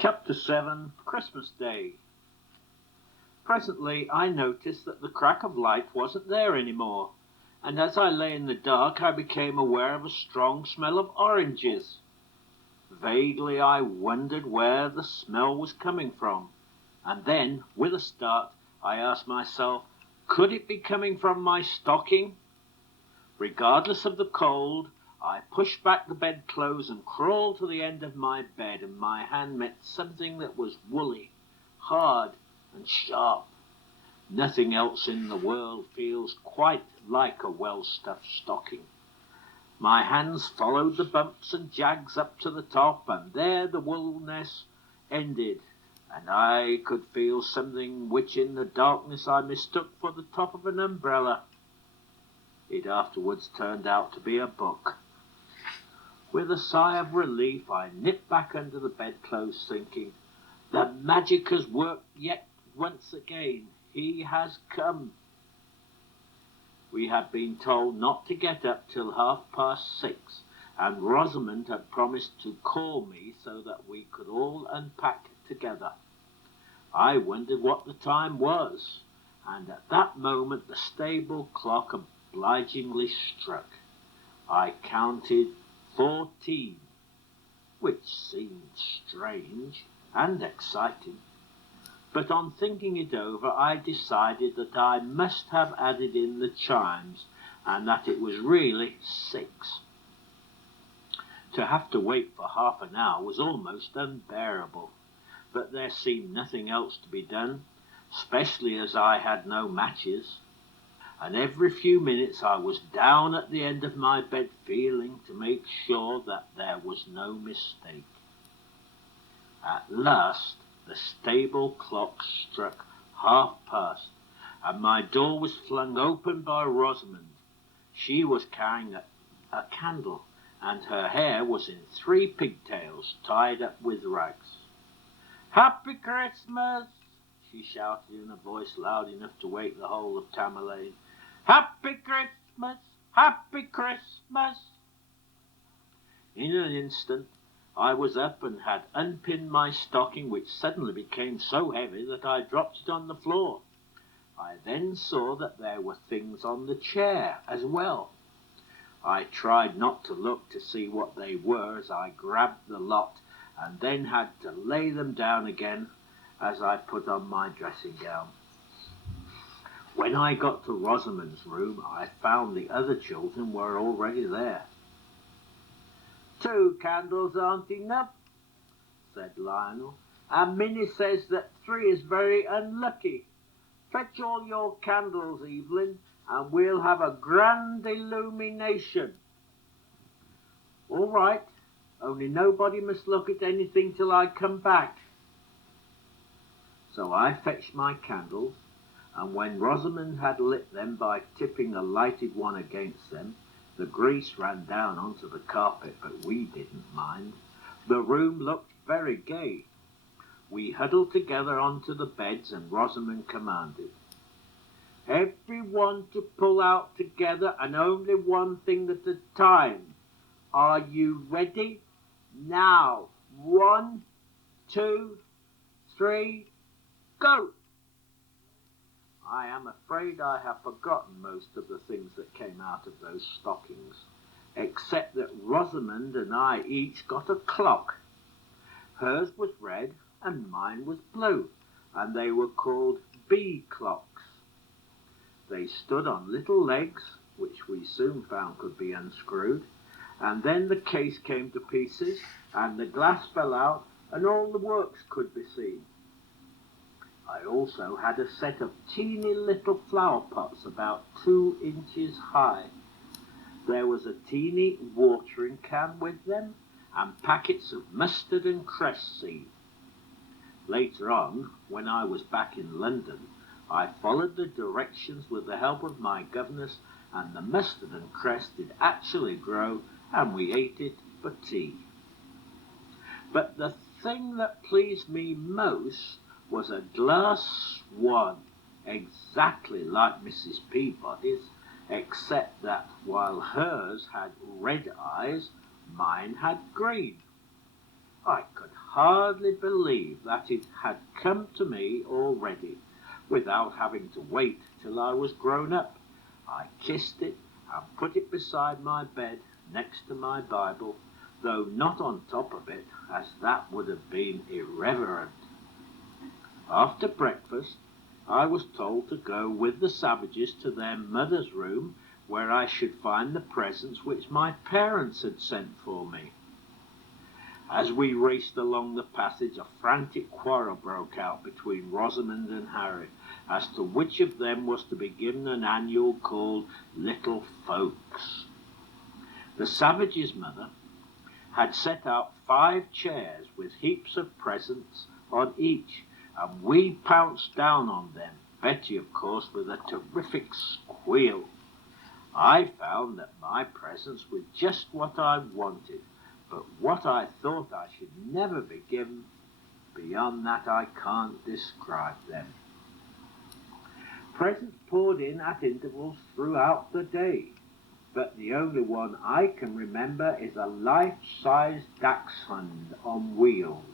Chapter 7, Christmas Day. Presently I noticed that the crack of light wasn't there any more, and as I lay in the dark I became aware of a strong smell of oranges. Vaguely I wondered where the smell was coming from, and then, with a start, I asked myself, could it be coming from my stocking? Regardless of the cold, I pushed back the bedclothes and crawled to the end of my bed, and my hand met something that was woolly, hard, and sharp. Nothing else in the world feels quite like a well-stuffed stocking. My hands followed the bumps and jags up to the top, and there the woolness ended, and I could feel something which in the darkness I mistook for the top of an umbrella. It afterwards turned out to be a book. With a sigh of relief, I nipped back under the bedclothes, thinking, the magic has worked yet once again. He has come. We had been told not to get up till 6:30, and Rosamond had promised to call me so that we could all unpack together. I wondered what the time was, and at that moment the stable clock obligingly struck. I counted 14, which seemed strange and exciting. But on thinking it over, I decided that I must have added in the chimes, and that it was really 6. To have to wait for half an hour was almost unbearable, but there seemed nothing else to be done, especially as I had no matches, and every few minutes I was down at the end of my bed feeling to make sure that there was no mistake. At last the stable clock struck past, and my door was flung open by Rosamond. She was carrying a candle, and her hair was in 3 pigtails tied up with rags. "Happy Christmas!" she shouted in a voice loud enough to wake the whole of Tamerlane. "Happy Christmas! Happy Christmas!" In an instant I was up and had unpinned my stocking, which suddenly became so heavy that I dropped it on the floor. I then saw that there were things on the chair as well. I tried not to look to see what they were as I grabbed the lot, and then had to lay them down again as I put on my dressing gown. When I got to Rosamond's room, I found the other children were already there. "2 candles aren't enough," said Lionel, "and Minnie says that 3 is very unlucky. Fetch all your candles, Evelyn, and we'll have a grand illumination." "All right, only nobody must look at anything till I come back." So I fetched my candles, and when Rosamond had lit them by tipping a lighted one against them, the grease ran down onto the carpet, but we didn't mind. The room looked very gay. We huddled together onto the beds, and Rosamond commanded, "Every one to pull out together, and only one thing at a time. Are you ready? Now, 1, 2, 3, go!" I am afraid I have forgotten most of the things that came out of those stockings, except that Rosamond and I each got a clock. Hers was red and mine was blue, and they were called bee clocks. They stood on little legs, which we soon found could be unscrewed, and then the case came to pieces, and the glass fell out, and all the works could be seen. I also had a set of teeny little flower pots about 2 inches high. There was a teeny watering can with them, and packets of mustard and cress seed. Later on, when I was back in London, I followed the directions with the help of my governess, and the mustard and cress did actually grow, and we ate it for tea. But the thing that pleased me most was a glass swan, exactly like Mrs. Peabody's, except that while hers had red eyes, mine had green. I could hardly believe that it had come to me already, without having to wait till I was grown up. I kissed it and put it beside my bed next to my Bible, though not on top of it, as that would have been irreverent. After breakfast, I was told to go with the Savages to their mother's room, where I should find the presents which my parents had sent for me. As we raced along the passage, a frantic quarrel broke out between Rosamond and Harry as to which of them was to be given an annual called Little Folks. The Savage's mother had set out 5 chairs with heaps of presents on each, and we pounced down on them, Betty, of course, with a terrific squeal. I found that my presents were just what I wanted, but what I thought I should never be given. Beyond that, I can't describe them. Presents poured in at intervals throughout the day, but the only one I can remember is a life-size dachshund on wheels.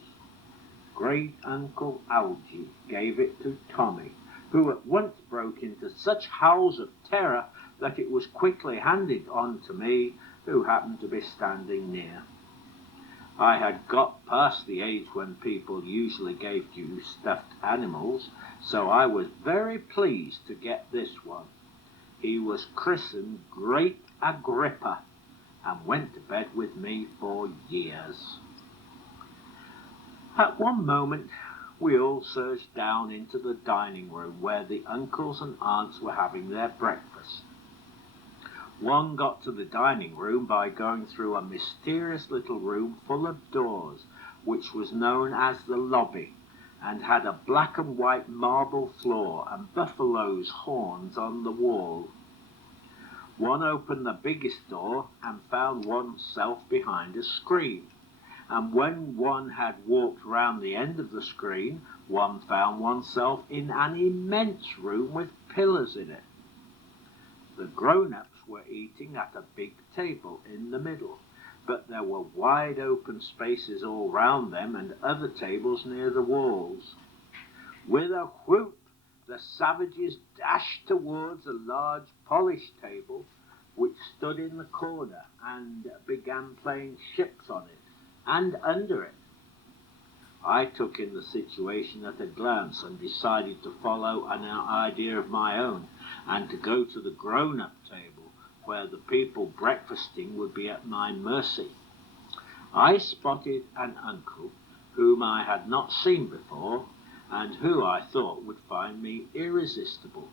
Great-uncle Algy gave it to Tommy, who at once broke into such howls of terror that it was quickly handed on to me, who happened to be standing near. I had got past the age when people usually gave you stuffed animals, so I was very pleased to get this one. He was christened Great Agrippa, and went to bed with me for years. At one moment we all surged down into the dining room, where the uncles and aunts were having their breakfast. One got to the dining room by going through a mysterious little room full of doors, which was known as the lobby, and had a black and white marble floor and buffalo's horns on the wall. One opened the biggest door and found oneself behind a screen, and when one had walked round the end of the screen, one found oneself in an immense room with pillars in it. The grown-ups were eating at a big table in the middle, but there were wide open spaces all round them and other tables near the walls. With a whoop, the Savages dashed towards a large polished table which stood in the corner, and began playing ships on it and under it. I took in the situation at a glance and decided to follow an idea of my own, and to go to the grown-up table, where the people breakfasting would be at my mercy. I spotted an uncle whom I had not seen before, and who I thought would find me irresistible,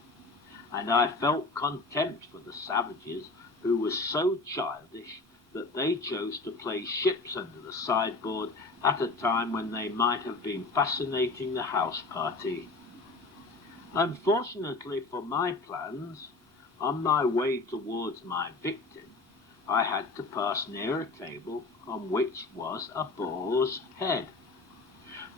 and I felt contempt for the Savages, who were so childish that they chose to play ships under the sideboard at a time when they might have been fascinating the house party. Unfortunately for my plans, on my way towards my victim, I had to pass near a table on which was a boar's head.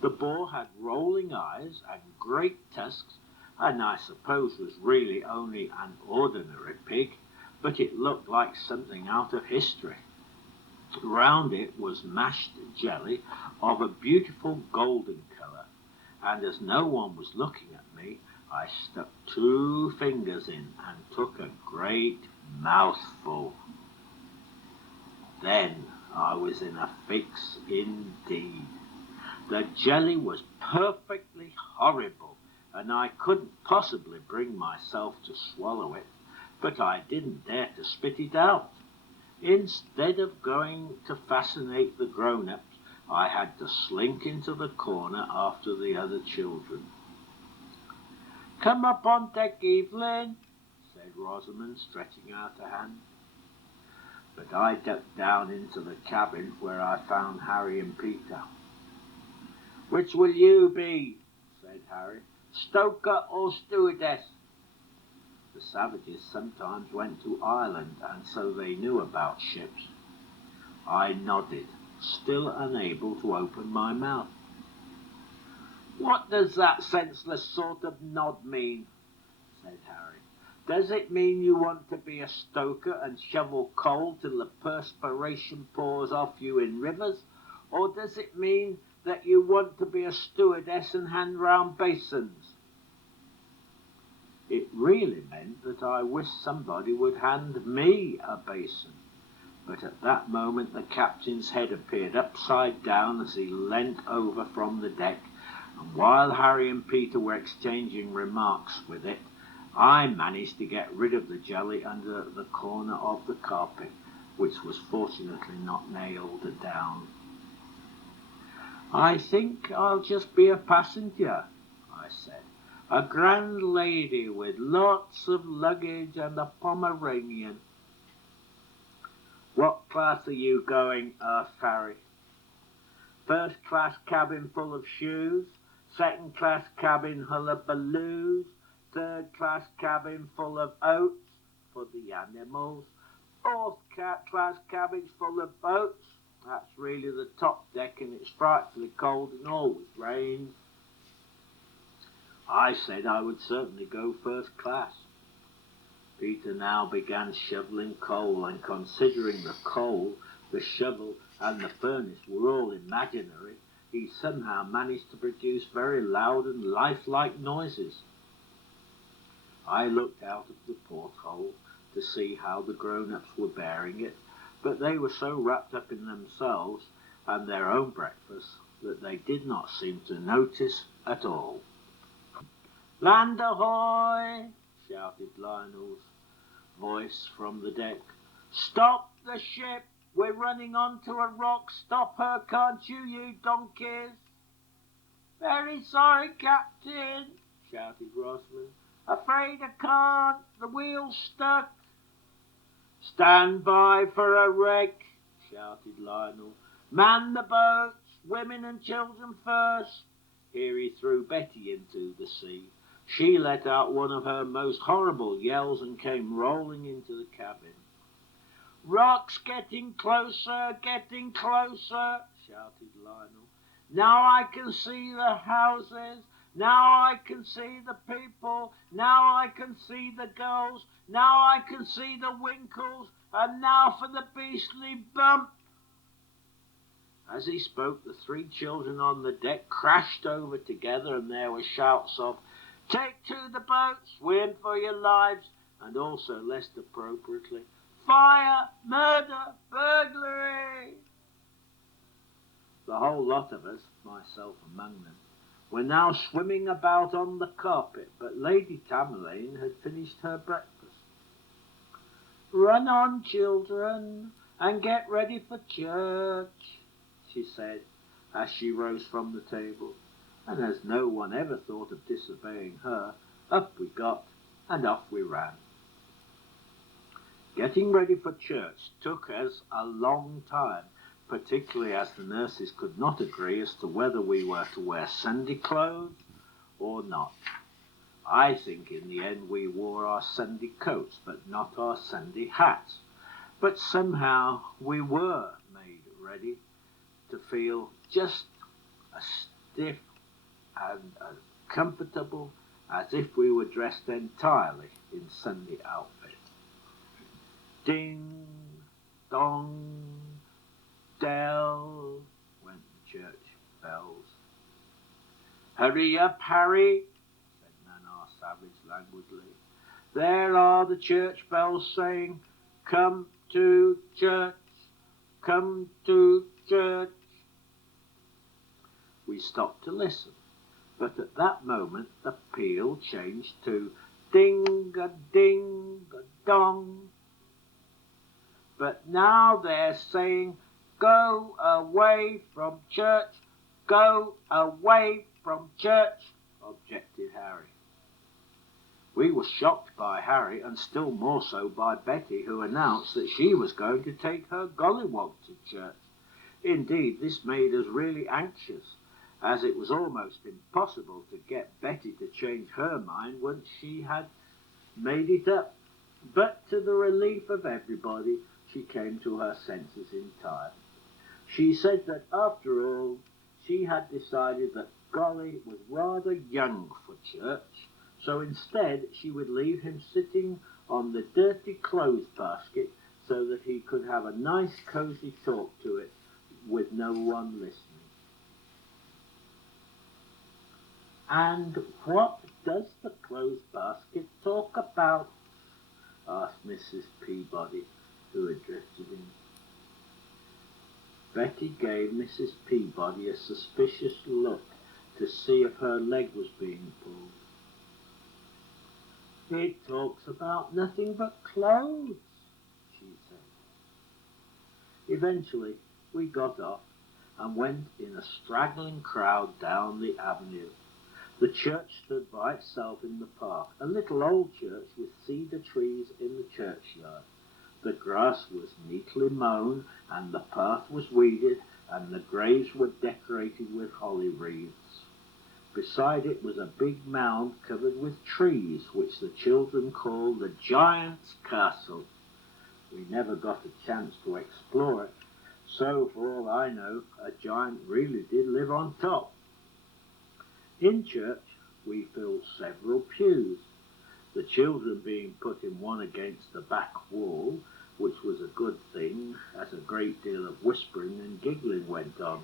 The boar had rolling eyes and great tusks, and I suppose was really only an ordinary pig, but it looked like something out of history. Round it was mashed jelly of a beautiful golden colour, and as no one was looking at me, I stuck 2 fingers in and took a great mouthful. Then I was in a fix indeed. The jelly was perfectly horrible, and I couldn't possibly bring myself to swallow it, but I didn't dare to spit it out. Instead of going to fascinate the grown-ups, I had to slink into the corner after the other children. "Come up on deck, Evelyn," said Rosamond, stretching out a hand. But I ducked down into the cabin, where I found Harry and Peter. "Which will you be?" said Harry. "Stoker or stewardess?" The Savages sometimes went to Ireland, and so they knew about ships. I nodded, still unable to open my mouth. "What does that senseless sort of nod mean?" said Harry. "Does it mean you want to be a stoker and shovel coal till the perspiration pours off you in rivers, or does it mean that you want to be a stewardess and hand round basins? It really meant that I wished somebody would hand me a basin. But at that moment the captain's head appeared upside down as he leant over from the deck, and while Harry and Peter were exchanging remarks with it, I managed to get rid of the jelly under the corner of the carpet, which was fortunately not nailed down. "I think I'll just be a passenger," I said. "A grand lady with lots of luggage and a Pomeranian." "What class are you going?" asked Harry. "First class cabin full of shoes, second class cabin hullabaloos, third class cabin full of oats for the animals, fourth class cabins full of boats. That's really the top deck, and it's frightfully cold and always rains." I said I would certainly go first class. Peter now began shoveling coal, and considering the coal, the shovel, and the furnace were all imaginary, he somehow managed to produce very loud and lifelike noises. I looked out of the porthole to see how the grown-ups were bearing it, but they were so wrapped up in themselves and their own breakfast that they did not seem to notice at all. "Land ahoy!" shouted Lionel's voice from the deck. "Stop the ship! We're running onto a rock! Stop her, can't you, you donkeys!" "Very sorry, Captain," shouted Rosalind. "Afraid I can't. The wheel's stuck." "Stand by for a wreck!" shouted Lionel. "Man the boats! Women and children first!" Here he threw Betty into the sea. She let out one of her most horrible yells and came rolling into the cabin. "Rock's getting closer, shouted Lionel. "Now I can see the houses. Now I can see the people. Now I can see the girls. Now I can see the winkles. And now for the beastly bump." As he spoke, the three children on the deck crashed over together, and there were shouts of, "Take to the boat! Swim for your lives!" and also, less appropriately, "Fire! Murder! Burglary!" The whole lot of us, myself among them, were now swimming about on the carpet, but Lady Tamerlane had finished her breakfast. "Run on, children, and get ready for church," she said, as she rose from the table, and as no one ever thought of disobeying her, up we got, and off we ran. Getting ready for church took us a long time, particularly as the nurses could not agree as to whether we were to wear Sunday clothes or not. I think in the end we wore our Sunday coats, but not our Sunday hats. But somehow we were made ready to feel just as stiff and as comfortable as if we were dressed entirely in Sunday outfit. Ding, dong, dell, went the church bells. "Hurry up, Harry," said Nana Savage languidly. "There are the church bells saying, 'Come to church, come to church.'" We stopped to listen, but at that moment the peal changed to ding-a-ding-a-dong. "But now they're saying, 'Go away from church, go away from church,'" objected Harry. We were shocked by Harry, and still more so by Betty, who announced that she was going to take her gollywog to church. Indeed, this made us really anxious, as it was almost impossible to get Betty to change her mind once she had made it up. But to the relief of everybody, she came to her senses in time. She said that after all, she had decided that Golly was rather young for church, so instead she would leave him sitting on the dirty clothes basket so that he could have a nice cosy talk to it with no one listening. And what does the clothes basket talk about? Asked Mrs. Peabody, who had drifted in. Betty gave Mrs. Peabody a suspicious look to see if her leg was being pulled. It talks about nothing but clothes, she said. Eventually, we got off and went in a straggling crowd down the avenue. The church stood by itself in the park, a little old church with cedar trees in the churchyard. The grass was neatly mown, and the path was weeded, and the graves were decorated with holly wreaths. Beside it was a big mound covered with trees, which the children called the Giant's Castle. We never got a chance to explore it, so for all I know, a giant really did live on top. In church, we filled several pews, the children being put in one against the back wall, which was a good thing, as a great deal of whispering and giggling went on.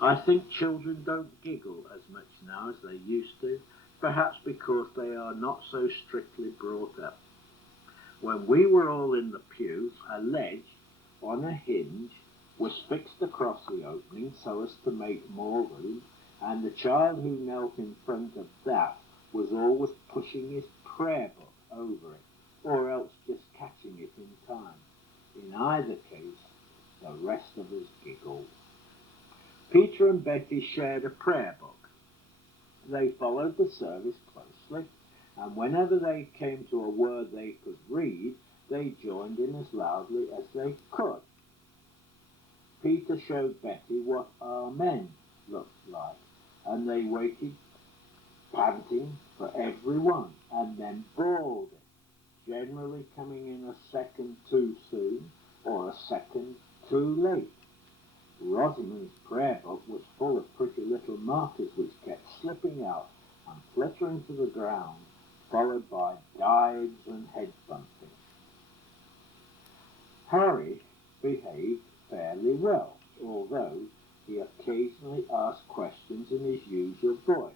I think children don't giggle as much now as they used to, perhaps because they are not so strictly brought up. When we were all in the pew, a ledge on a hinge was fixed across the opening so as to make more room, and the child who knelt in front of that was always pushing his prayer book over it, or else just catching it in time. In either case, the rest of us giggled. Peter and Betty shared a prayer book. They followed the service closely, and whenever they came to a word they could read, they joined in as loudly as they could. Peter showed Betty what Amen looked like, and they waited, panting, for every one, and then bawled it, generally coming in a second too soon or a second too late. Rosamond's prayer book was full of pretty little markers which kept slipping out and fluttering to the ground, followed by dives and head bumping. Harry behaved fairly well, although he occasionally asked questions in his usual voice,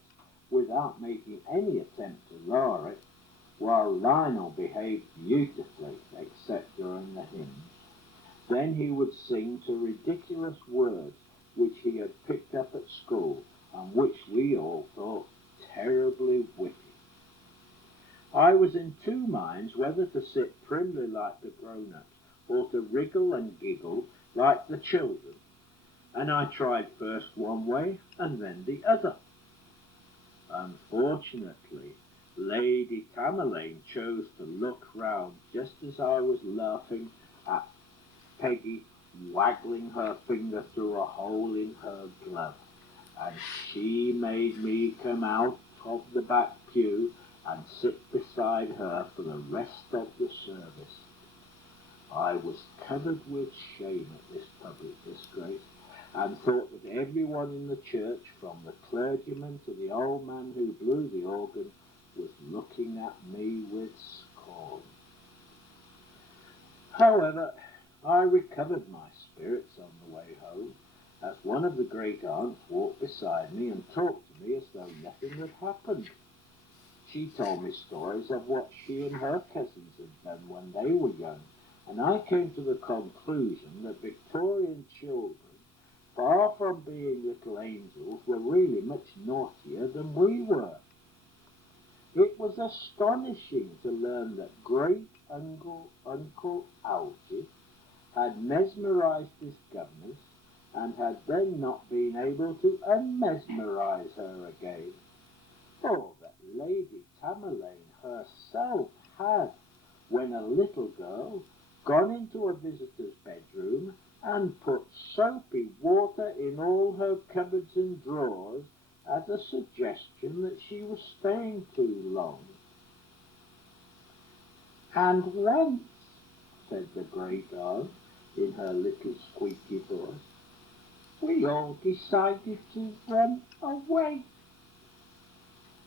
without making any attempt to lower it, while Lionel behaved beautifully, except during the hymns. Then he would sing to ridiculous words which he had picked up at school, and which we all thought terribly witty. I was in two minds whether to sit primly like the grown-ups, or to wriggle and giggle like the children, and I tried first one way and then the other. Unfortunately, Lady Tamerlane chose to look round just as I was laughing at Peggy waggling her finger through a hole in her glove, and she made me come out of the back pew and sit beside her for the rest of the service. I was covered with shame at this public disgrace, and thought that everyone in the church, from the clergyman to the old man who blew the organ, was looking at me with scorn. However, I recovered my spirits on the way home, as one of the great aunts walked beside me and talked to me as though nothing had happened. She told me stories of what she and her cousins had done when they were young, and I came to the conclusion that Victorian children, far from being little angels, were really much naughtier than we were. It was astonishing to learn that great-uncle Algy had mesmerized his governess, and had then not been able to unmesmerize her again, or that Lady Tamerlane herself had, when a little girl, gone into a visitor's bedroom and put soapy water in all her cupboards and drawers as a suggestion that she was staying too long. And once, said the great aunt in her little squeaky voice, we all decided to run away.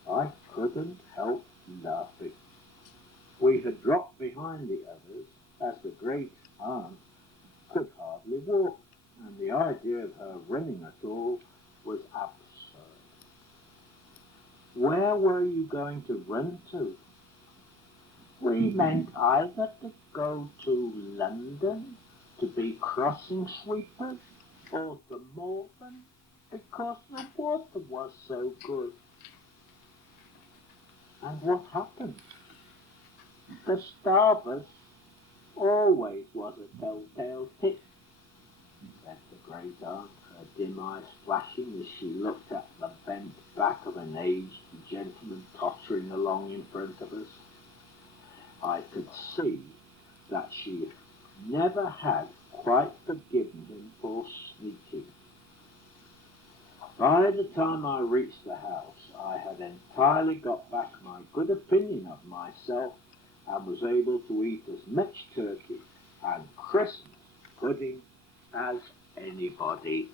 I couldn't help laughing. We had dropped behind the others, as the great aunt could hardly walk, and the idea of her running at all was absurd. Where were you going to run to? We meant either to go to London to be crossing sweepers or to Malvern because the water was so good. And what happened? The starboard always was a telltale tip, said the great aunt, her dim eyes flashing as she looked at the bent back of an aged gentleman tottering along in front of us. I could see that she never had quite forgiven him for sneaking. By the time I reached the house, I had entirely got back my good opinion of myself and was able to eat as much turkey and Christmas pudding as anybody.